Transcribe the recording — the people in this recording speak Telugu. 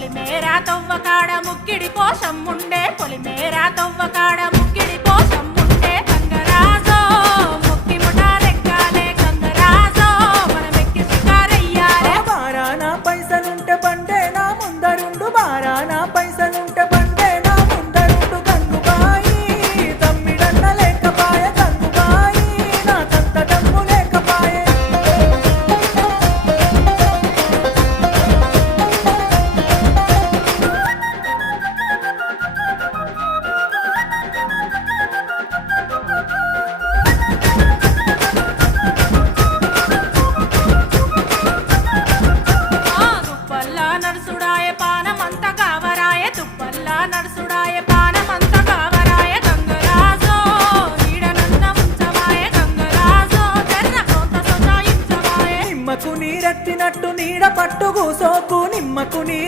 పొలిమేరా తవ్వకాడ ముక్కిడి కోసం ఉండే పొలిమేరా తవ్వకాడ ముక్కిడి కోసం ఉండే గంగరాజో ముక్కి ముఠాలెక్కాలే గంగరాజో మనమెక్కి షికారయ్యాలే బారానా పైసలుంటే బండే నా ముందరుండు బారానా పైసలు